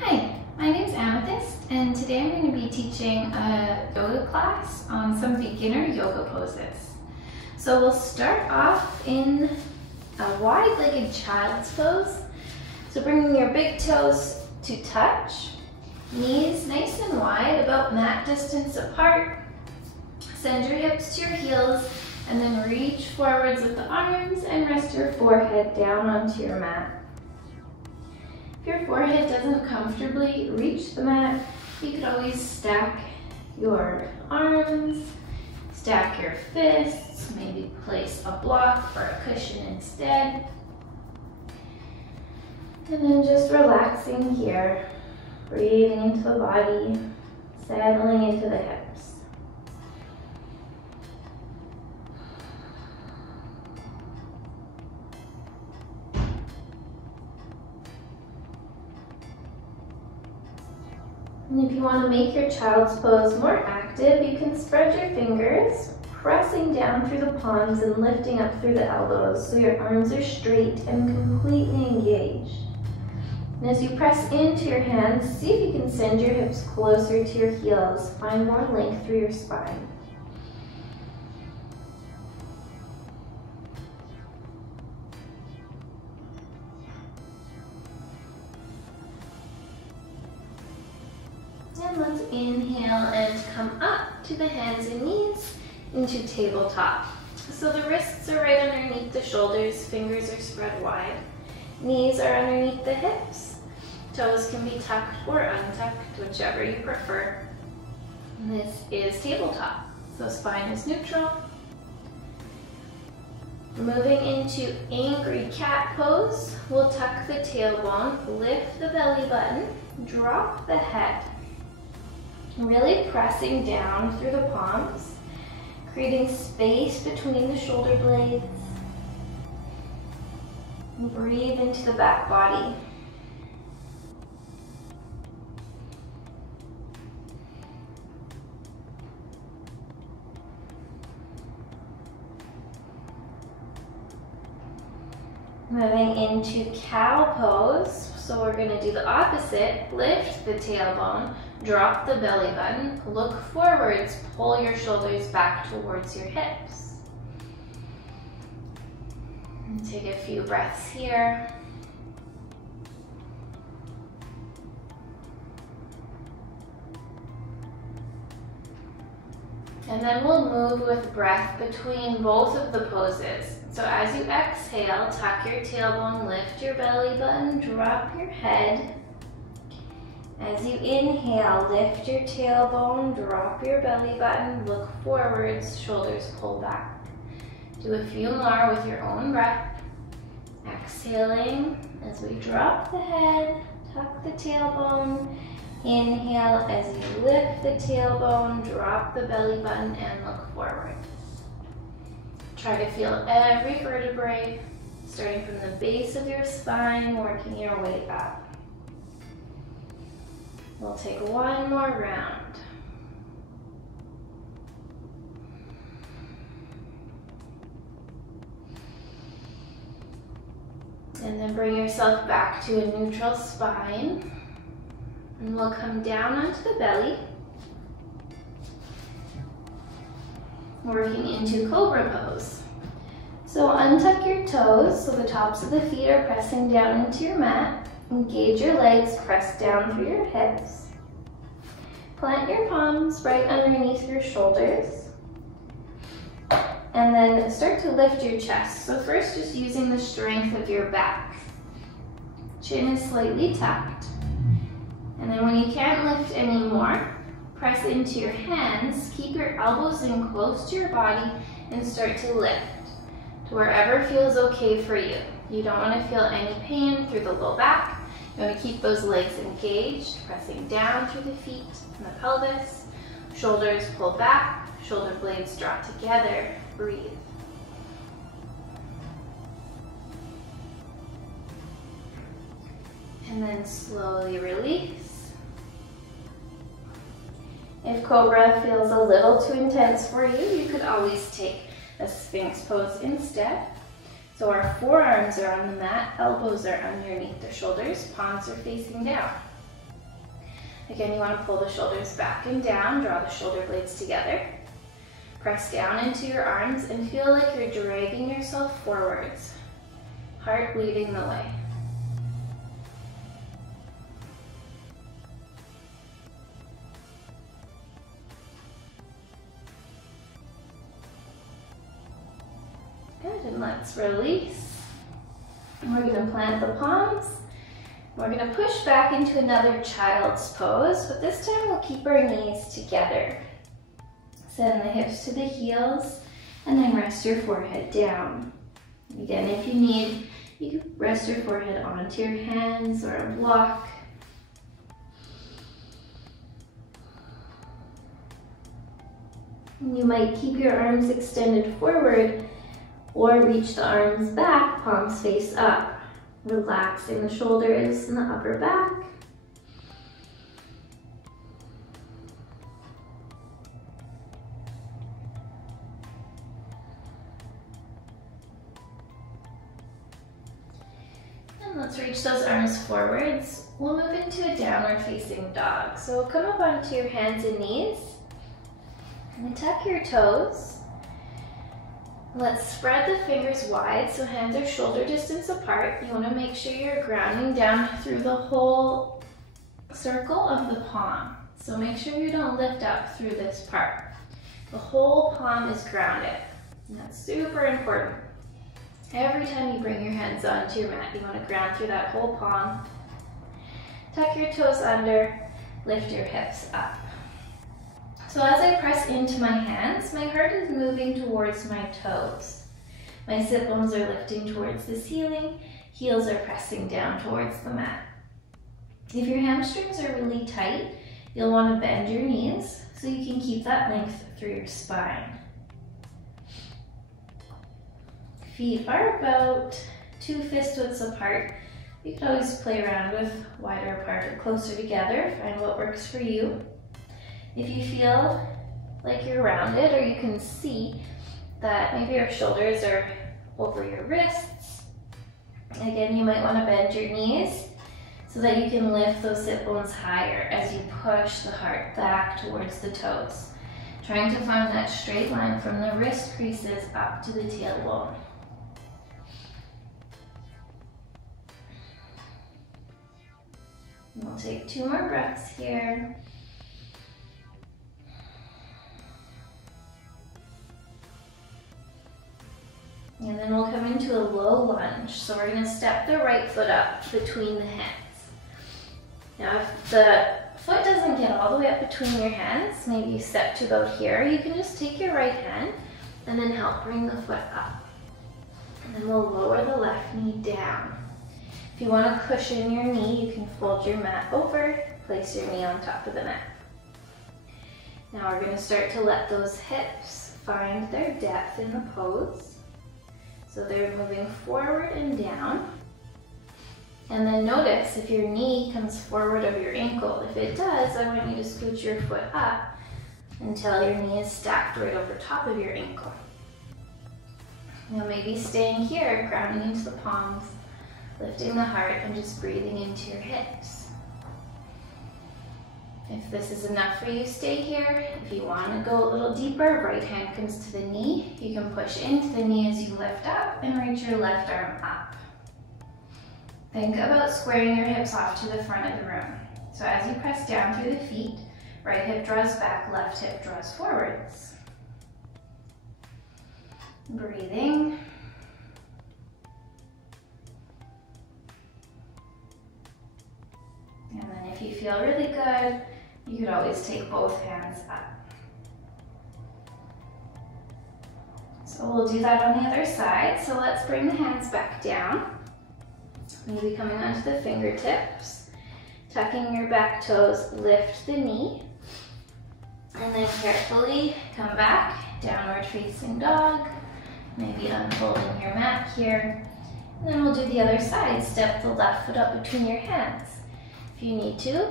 Hi, my name is Amethyst, and today I'm going to be teaching a yoga class on some beginner yoga poses. So we'll start off in a wide-legged child's pose. So bringing your big toes to touch, knees nice and wide, about mat distance apart. Send your hips to your heels, and then reach forwards with the arms and rest your forehead down onto your mat. If your forehead doesn't comfortably reach the mat, you could always stack your arms, stack your fists, maybe place a block or a cushion instead. And then just relaxing here, breathing into the body, settling into the hips. And if you want to make your child's pose more active, you can spread your fingers, pressing down through the palms and lifting up through the elbows so your arms are straight and completely engaged. And as you press into your hands, see if you can send your hips closer to your heels. Find more length through your spine. And let's inhale and come up to the hands and knees into tabletop. So the wrists are right underneath the shoulders, fingers are spread wide. Knees are underneath the hips. Toes can be tucked or untucked, whichever you prefer. And this is tabletop, so spine is neutral. Moving into angry cat pose, we'll tuck the tailbone, lift the belly button, drop the head. Really pressing down through the palms, creating space between the shoulder blades. And breathe into the back body. Moving into cow pose, so we're going to do the opposite. Lift the tailbone, drop the belly button, look forwards, pull your shoulders back towards your hips. And take a few breaths here. And then we'll move with breath between both of the poses. So as you exhale, tuck your tailbone, lift your belly button, drop your head. As you inhale, lift your tailbone, drop your belly button, look forwards, shoulders pull back. Do a few more with your own breath. Exhaling as we drop the head, tuck the tailbone. Inhale as you lift the tailbone, drop the belly button, and look forward. Try to feel every vertebrae, starting from the base of your spine, working your way up. We'll take one more round. And then bring yourself back to a neutral spine. And we'll come down onto the belly, working into cobra pose. So untuck your toes so the tops of the feet are pressing down into your mat. Engage your legs, press down through your hips. Plant your palms right underneath your shoulders. And then start to lift your chest. So first, just using the strength of your back. Chin is slightly tucked. And then when you can't lift anymore, press into your hands, keep your elbows in close to your body, and start to lift to wherever feels okay for you. You don't want to feel any pain through the low back. You want to keep those legs engaged, pressing down through the feet and the pelvis. Shoulders pull back, shoulder blades draw together. Breathe. And then slowly release. If Cobra feels a little too intense for you, you could always take a Sphinx pose instead. So our forearms are on the mat, elbows are underneath the shoulders, palms are facing down. Again, you want to pull the shoulders back and down, draw the shoulder blades together. Press down into your arms and feel like you're dragging yourself forwards, heart leading the way. Good, and let's release. And we're going to plant the palms. We're going to push back into another child's pose, but this time we'll keep our knees together. Send the hips to the heels, and then rest your forehead down. Again, if you need, you can rest your forehead onto your hands or a block. You might keep your arms extended forward or reach the arms back, palms face up, relaxing the shoulders and the upper back. And let's reach those arms forwards. We'll move into a downward facing dog. So come up onto your hands and knees and tuck your toes. Let's spread the fingers wide so hands are shoulder distance apart. You want to make sure you're grounding down through the whole circle of the palm. So make sure you don't lift up through this part. The whole palm is grounded. And that's super important. Every time you bring your hands onto your mat, you want to ground through that whole palm. Tuck your toes under, lift your hips up. So as I press into my hands, my heart is moving towards my toes. My sit bones are lifting towards the ceiling, heels are pressing down towards the mat. If your hamstrings are really tight, you'll want to bend your knees so you can keep that length through your spine. Feet are about 2 fist widths apart. You can always play around with wider apart or closer together, find what works for you. If you feel like you're rounded or you can see that maybe your shoulders are over your wrists, again, you might want to bend your knees so that you can lift those sit bones higher as you push the heart back towards the toes, trying to find that straight line from the wrist creases up to the tailbone. We'll take 2 more breaths here. And then we'll come into a low lunge. So we're going to step the right foot up between the hands. Now if the foot doesn't get all the way up between your hands, maybe you step to about here, you can just take your right hand and then help bring the foot up. And then we'll lower the left knee down. If you want to cushion your knee, you can fold your mat over, place your knee on top of the mat. Now we're going to start to let those hips find their depth in the pose. So they're moving forward and down. And then notice if your knee comes forward of your ankle. If it does, I want you to scooch your foot up until your knee is stacked right over top of your ankle. Now maybe staying here, grounding into the palms, lifting the heart and just breathing into your hips. If this is enough for you, stay here. If you want to go a little deeper, right hand comes to the knee. You can push into the knee as you lift up and reach your left arm up. Think about squaring your hips off to the front of the room. So as you press down through the feet, right hip draws back, left hip draws forwards. Breathing. And then if you feel really good, you could always take both hands up. So we'll do that on the other side. So let's bring the hands back down. Maybe coming onto the fingertips. Tucking your back toes, lift the knee. And then carefully come back, downward facing dog. Maybe unfolding your mat here. And then we'll do the other side. Step the left foot up between your hands. If you need to,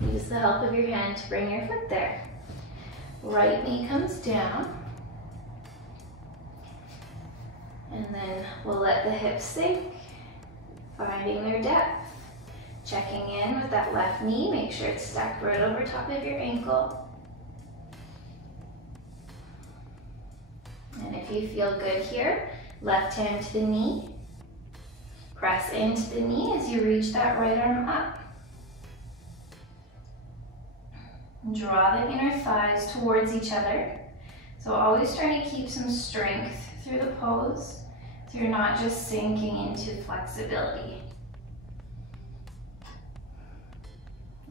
use the help of your hand to bring your foot there. Right knee comes down. And then we'll let the hips sink, finding their depth. Checking in with that left knee, make sure it's stacked right over top of your ankle. And if you feel good here, left hand to the knee. Press into the knee as you reach that right arm up. Draw the inner thighs towards each other. So always trying to keep some strength through the pose, so you're not just sinking into flexibility.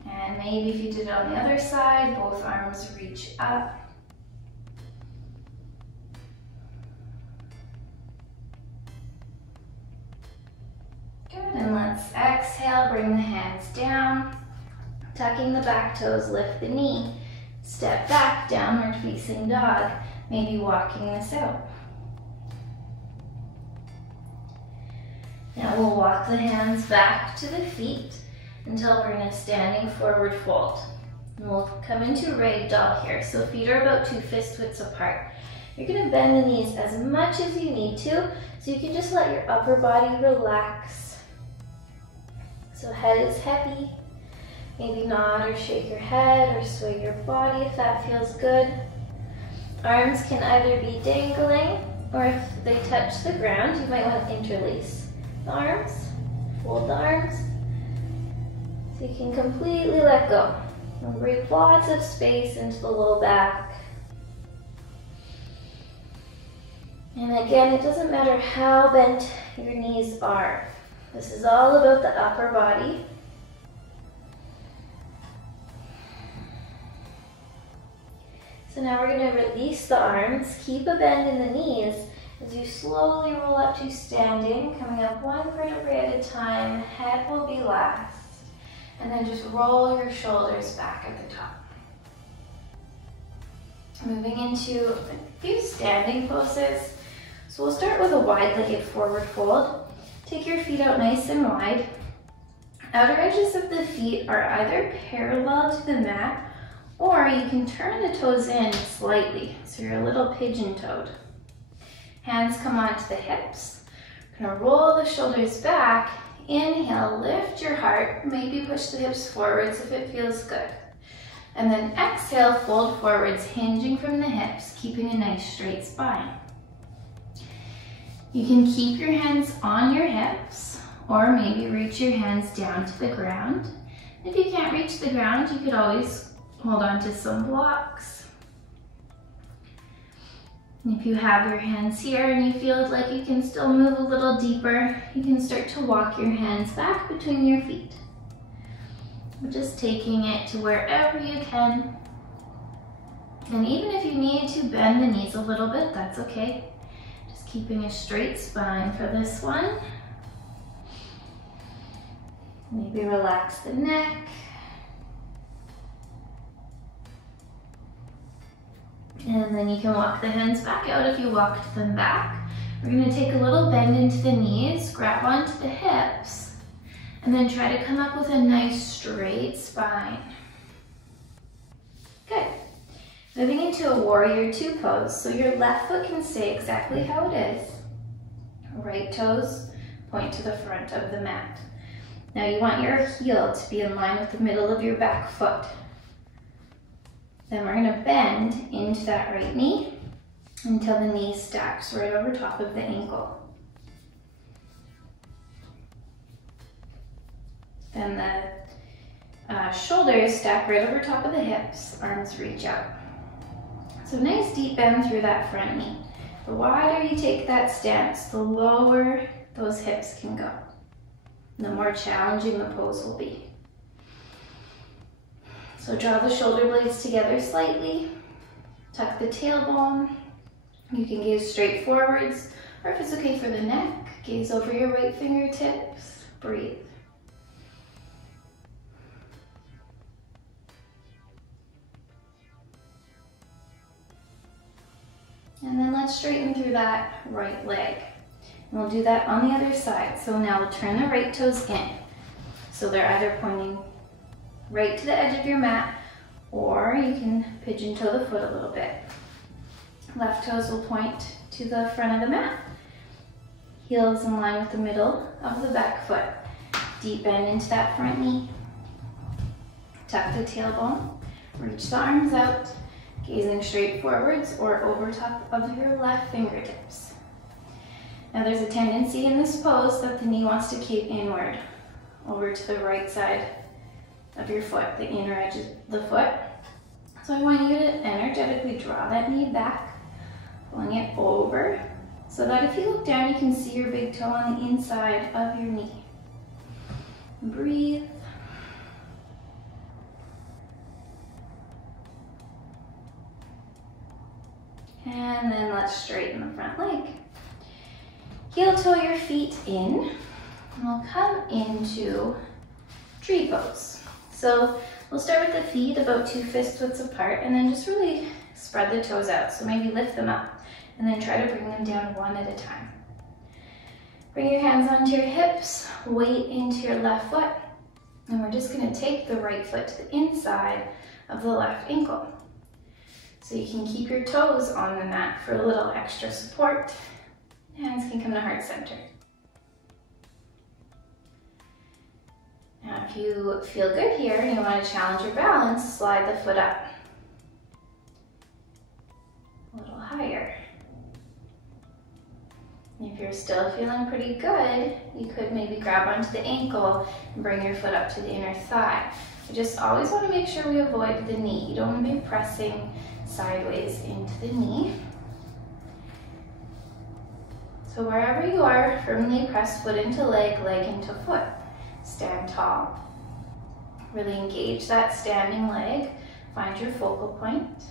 And maybe if you did it on the other side, both arms reach up. Good, and let's exhale, bring the hands down. Tucking the back toes, lift the knee. Step back, downward facing dog. Maybe walking this out. Now we'll walk the hands back to the feet until we're in a standing forward fold. And we'll come into ragdoll here. So feet are about 2 fist widths apart. You're gonna bend the knees as much as you need to, so you can just let your upper body relax. So head is heavy. Maybe nod or shake your head or sway your body if that feels good. Arms can either be dangling, or if they touch the ground, you might want to interlace the arms, fold the arms, so you can completely let go. And breathe lots of space into the low back. And again, it doesn't matter how bent your knees are. This is all about the upper body. So now we're going to release the arms, keep a bend in the knees as you slowly roll up to standing, coming up one vertebrae at a time, head will be last, and then just roll your shoulders back at the top. Moving into a few standing poses. So we'll start with a wide-legged forward fold. Take your feet out nice and wide. Outer edges of the feet are either parallel to the mat, or you can turn the toes in slightly, so you're a little pigeon-toed. Hands come onto the hips. We're gonna roll the shoulders back. Inhale, lift your heart. Maybe push the hips forwards if it feels good. And then exhale, fold forwards, hinging from the hips, keeping a nice straight spine. You can keep your hands on your hips, or maybe reach your hands down to the ground. If you can't reach the ground, you could always hold on to some blocks. And if you have your hands here and you feel like you can still move a little deeper, you can start to walk your hands back between your feet. Just taking it to wherever you can. And even if you need to bend the knees a little bit, that's okay. Just keeping a straight spine for this one. Maybe relax the neck. And then you can walk the hands back out if you walked them back. We're going to take a little bend into the knees, grab onto the hips, and then try to come up with a nice straight spine. Good. Moving into a warrior 2 pose. So your left foot can stay exactly how it is. Right toes point to the front of the mat. Now you want your heel to be in line with the middle of your back foot. Then we're going to bend into that right knee until the knee stacks right over top of the ankle. Then the shoulders stack right over top of the hips, arms reach out. So nice deep bend through that front knee. The wider you take that stance, the lower those hips can go. The more challenging the pose will be. So draw the shoulder blades together slightly, tuck the tailbone. You can gaze straight forwards, or if it's okay for the neck, gaze over your right fingertips, breathe. And then let's straighten through that right leg. And we'll do that on the other side. So now we'll turn the right toes in. So they're either pointing right to the edge of your mat, or you can pigeon toe the foot a little bit. Left toes will point to the front of the mat. Heels in line with the middle of the back foot. Deep bend into that front knee. Tuck the tailbone. Reach the arms out, gazing straight forwards or over top of your left fingertips. Now there's a tendency in this pose that the knee wants to cape inward, over to the right side of your foot, the inner edge of the foot. So I want you to energetically draw that knee back, pulling it over, so that if you look down, you can see your big toe on the inside of your knee. Breathe. And then let's straighten the front leg. Heel toe your feet in, and we'll come into tree pose. So we'll start with the feet about 2 fist widths apart, and then just really spread the toes out. So maybe lift them up, and then try to bring them down one at a time. Bring your hands onto your hips, weight into your left foot, and we're just going to take the right foot to the inside of the left ankle. So you can keep your toes on the mat for a little extra support. Hands can come to heart center. Now if you feel good here and you want to challenge your balance, slide the foot up a little higher. If you're still feeling pretty good, you could maybe grab onto the ankle and bring your foot up to the inner thigh. You just always want to make sure we avoid the knee. You don't want to be pressing sideways into the knee. So wherever you are, firmly press foot into leg, leg into foot. Stand tall. Really engage that standing leg. Find your focal point.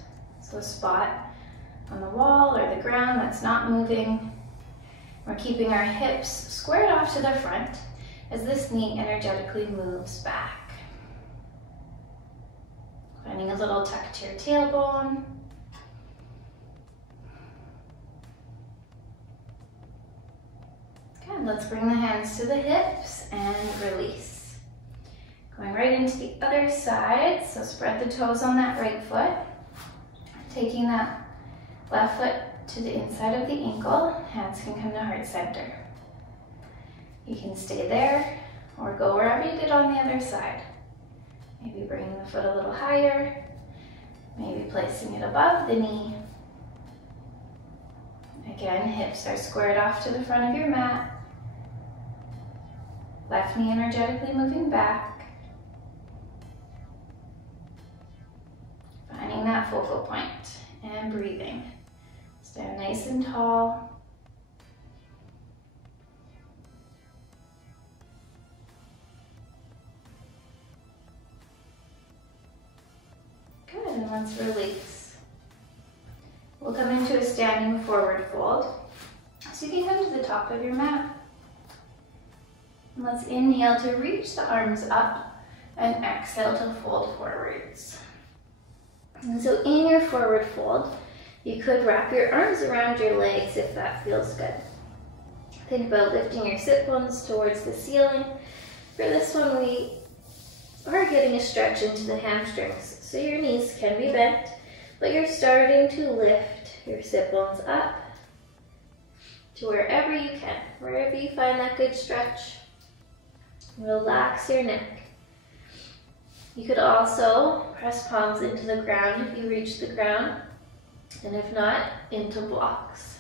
So a spot on the wall or the ground that's not moving. We're keeping our hips squared off to the front as this knee energetically moves back. Finding a little tuck to your tailbone. Good, let's bring the hands to the hips and release. Going right into the other side, so spread the toes on that right foot. Taking that left foot to the inside of the ankle, hands can come to heart center. You can stay there or go wherever you did on the other side. Maybe bringing the foot a little higher, maybe placing it above the knee. Again, hips are squared off to the front of your mat. Left knee energetically moving back. Finding that focal point and breathing. Stand nice and tall. Good, and let's release. We'll come into a standing forward fold. So you can come to the top of your mat. And let's inhale to reach the arms up and exhale to fold forwards. And so in your forward fold, you could wrap your arms around your legs if that feels good. Think about lifting your sit bones towards the ceiling. For this one, we are getting a stretch into the hamstrings, so your knees can be bent, but you're starting to lift your sit bones up to wherever you can, wherever you find that good stretch. Relax your neck. You could also press palms into the ground if you reach the ground, and if not, into blocks.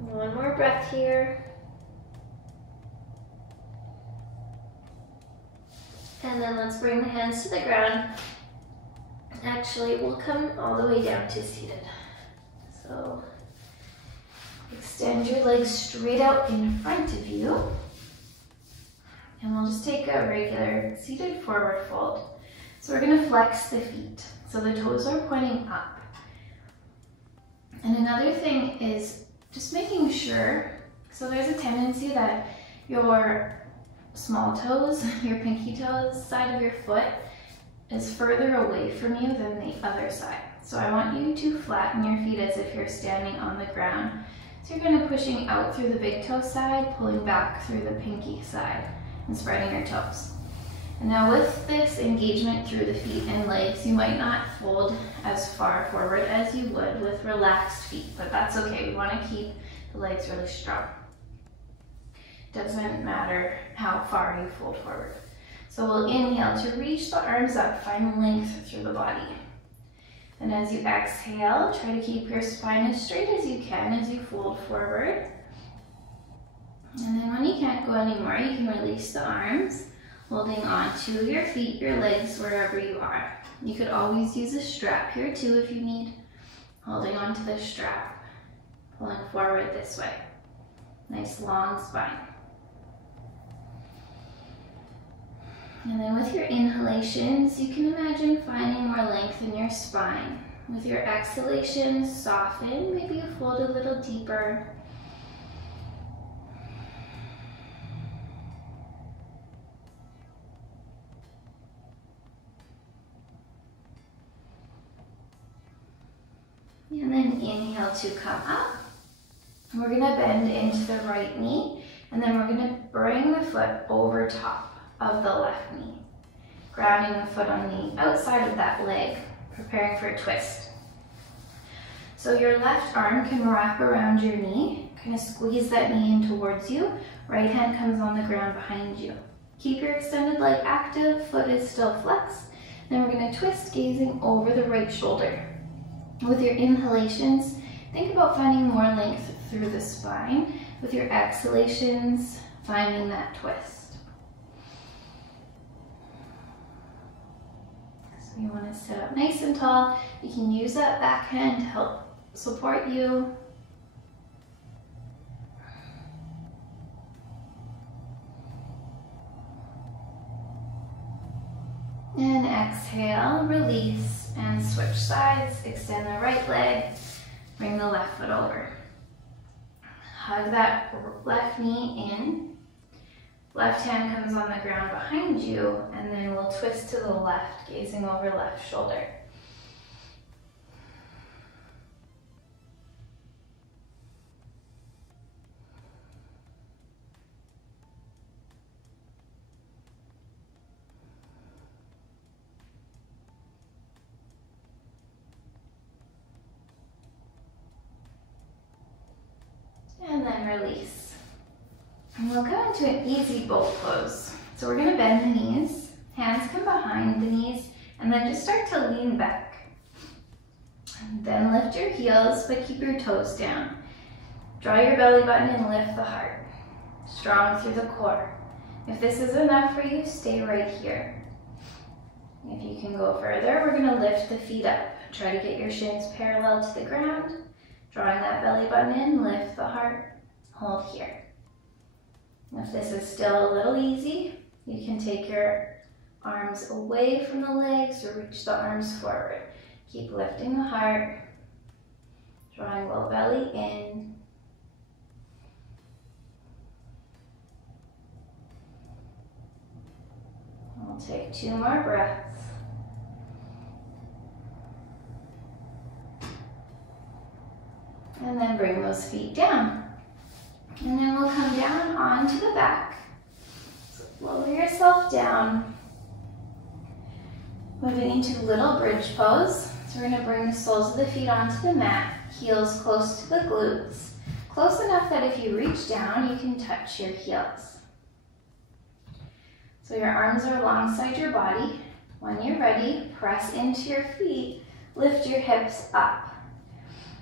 One more breath here. And then let's bring the hands to the ground. Actually, we'll come all the way down to seated. So extend your legs straight out in front of you. And we'll just take a regular seated forward fold. So we're going to flex the feet. So the toes are pointing up. And another thing is just making sure, so there's a tendency that your small toes, your pinky toes side of your foot is further away from you than the other side. So I want you to flatten your feet as if you're standing on the ground. So you're kind of pushing out through the big toe side, pulling back through the pinky side, and spreading your toes. And now with this engagement through the feet and legs, you might not fold as far forward as you would with relaxed feet, but that's okay. We want to keep the legs really strong. Doesn't matter how far you fold forward. So we'll inhale to reach the arms up, find length through the body. And as you exhale, try to keep your spine as straight as you can as you fold forward. And then when you can't go anymore, you can release the arms, holding on to your feet, your legs, wherever you are. You could always use a strap here too if you need. Holding on to the strap, pulling forward this way. Nice long spine. And then with your inhalations, you can imagine finding more length in your spine. With your exhalations, soften. Maybe you fold a little deeper. And then inhale to come up. We're going to bend into the right knee, and then we're going to bring the foot over top of the left knee, grounding the foot on the outside of that leg, preparing for a twist. So your left arm can wrap around your knee, kind of squeeze that knee in towards you. Right hand comes on the ground behind you. Keep your extended leg active, foot is still flexed. Then we're going to twist, gazing over the right shoulder. With your inhalations, think about finding more length through the spine. With your exhalations, finding that twist. So you want to sit up nice and tall. You can use that back hand to help support you. And exhale, release, and switch sides. Extend the right leg, bring the left foot over. Hug that left knee in. Left hand comes on the ground behind you, and then we'll twist to the left, gazing over left shoulder. And then release. And we'll go into an easy boat pose. So we're going to bend the knees, hands come behind the knees, and then just start to lean back. And then lift your heels, but keep your toes down. Draw your belly button and lift the heart. Strong through the core. If this is enough for you, stay right here. If you can go further, we're going to lift the feet up. Try to get your shins parallel to the ground. Drawing that belly button in, lift the heart, hold here. If this is still a little easy, you can take your arms away from the legs or reach the arms forward. Keep lifting the heart, drawing low belly in. We'll take 2 more breaths. And then bring those feet down. And then we'll come down onto the back. So lower yourself down. Moving into little bridge pose. So we're going to bring the soles of the feet onto the mat, heels close to the glutes. Close enough that if you reach down, you can touch your heels. So your arms are alongside your body. When you're ready, press into your feet, lift your hips up.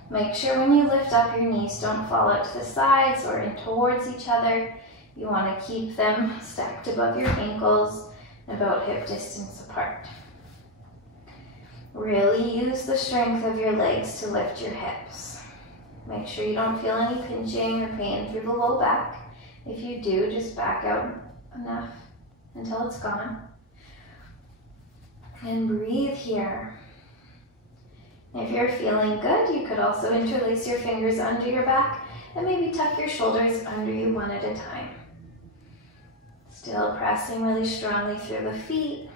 Make sure when you lift up, your knees don't fall out to the sides or in towards each other. You want to keep them stacked above your ankles, about hip distance apart. Really use the strength of your legs to lift your hips. Make sure you don't feel any pinching or pain through the low back. If you do, just back out enough until it's gone. And breathe here. If you're feeling good, you could also interlace your fingers under your back and maybe tuck your shoulders under you one at a time. Still pressing really strongly through the feet.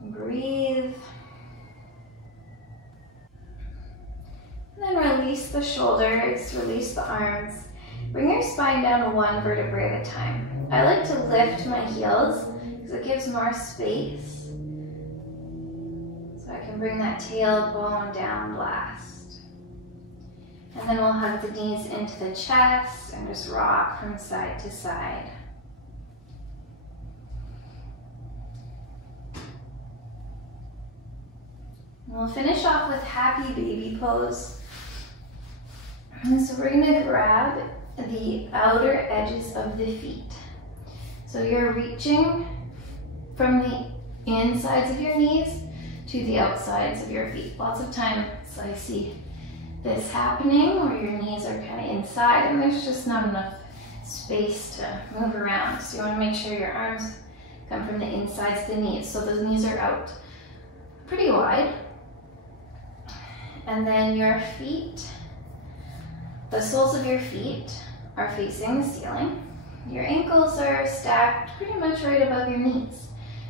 Breathe. And then release the shoulders, release the arms, Bring your spine down one vertebrae at a time. I like to lift my heels because it gives more space. So I can bring that tailbone down last. And then we'll hug the knees into the chest and just rock from side to side. And we'll finish off with happy baby pose. And so we're gonna grab the outer edges of the feet. So you're reaching from the insides of your knees to the outsides of your feet. Lots of times I see this happening where your knees are kind of inside and there's just not enough space to move around. So you want to make sure your arms come from the insides of the knees. So the knees are out pretty wide. And then your feet, the soles of your feet are facing the ceiling. Your ankles are stacked pretty much right above your knees.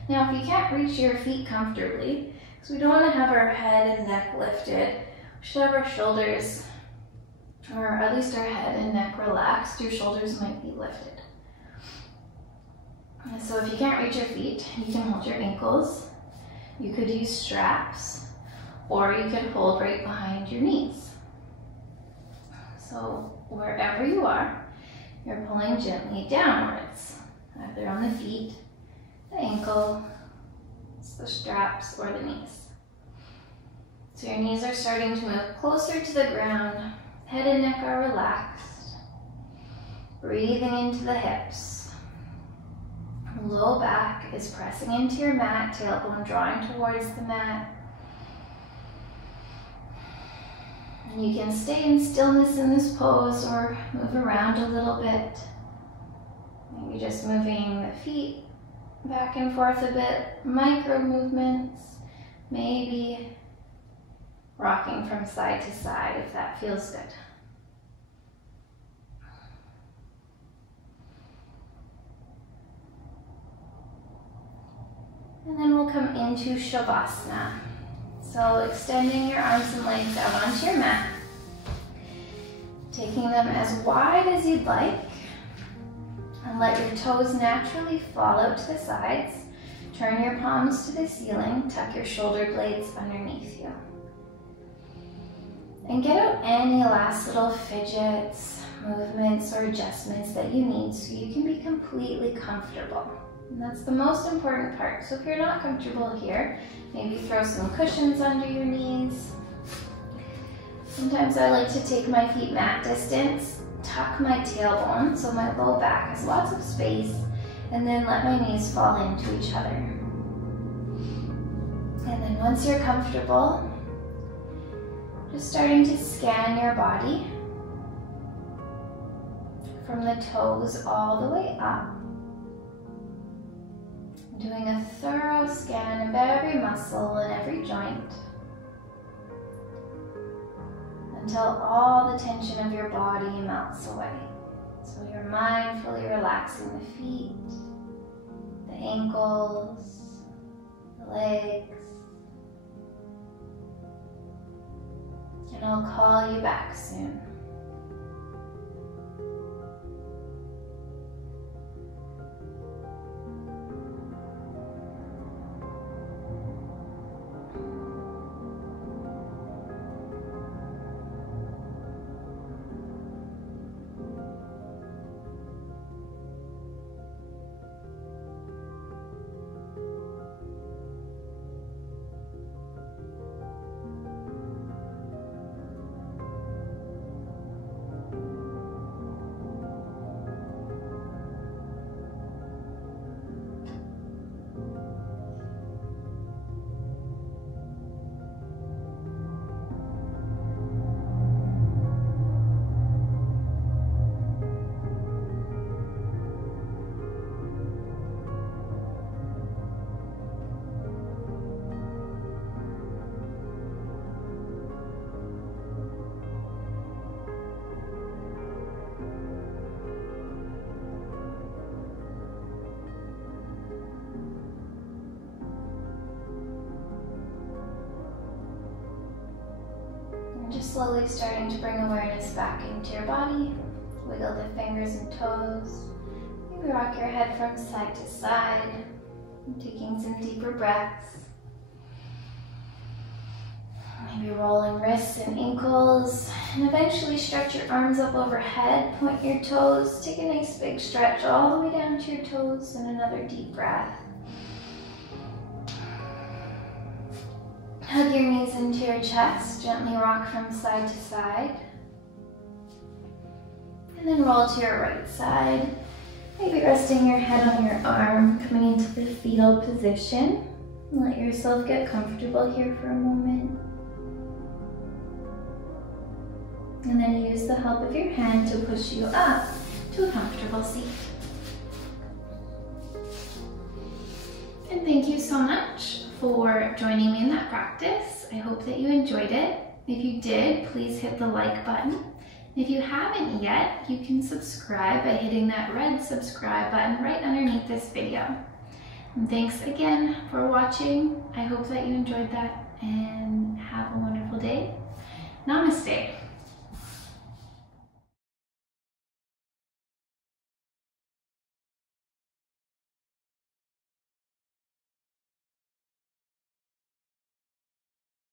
Now, if you can't reach your feet comfortably, because we don't want to have our head and neck lifted, we should have our shoulders, or at least our head and neck relaxed. Your shoulders might be lifted. And so if you can't reach your feet, you can hold your ankles. You could use straps, or you could hold right behind your knees. So wherever you are, you're pulling gently downwards, either on the feet, the ankle, the straps, or the knees. So your knees are starting to move closer to the ground, head and neck are relaxed, breathing into the hips. Low back is pressing into your mat, tailbone drawing towards the mat. And you can stay in stillness in this pose or move around a little bit. Maybe just moving the feet back and forth a bit, micro movements, maybe rocking from side to side if that feels good. And then we'll come into Shavasana. So extending your arms and legs out onto your mat, taking them as wide as you'd like, and let your toes naturally fall out to the sides. Turn your palms to the ceiling, tuck your shoulder blades underneath you. And get out any last little fidgets, movements, or adjustments that you need so you can be completely comfortable. And that's the most important part. So if you're not comfortable here, maybe throw some cushions under your knees. Sometimes I like to take my feet mat distance, tuck my tailbone so my low back has lots of space, and then let my knees fall into each other. And then once you're comfortable, just starting to scan your body from the toes all the way up. Doing a thorough scan of every muscle and every joint until all the tension of your body melts away. So you're mindfully relaxing the feet, the ankles, the legs. And I'll call you back soon. Just slowly starting to bring awareness back into your body, Wiggle the fingers and toes. Maybe rock your head from side to side. Taking some deeper breaths. Maybe rolling wrists and ankles. And eventually stretch your arms up overhead. Point your toes. Take a nice big stretch all the way down to your toes. And another deep breath. Hug your knees into your chest. Gently rock from side to side. And then roll to your right side. Maybe resting your head on your arm, coming into the fetal position. Let yourself get comfortable here for a moment. And then use the help of your hand to push you up to a comfortable seat. And thank you so much for joining me in that practice. I hope that you enjoyed it. If you did, please hit the like button. If you haven't yet, you can subscribe by hitting that red subscribe button right underneath this video. And thanks again for watching. I hope that you enjoyed that and have a wonderful day. Namaste.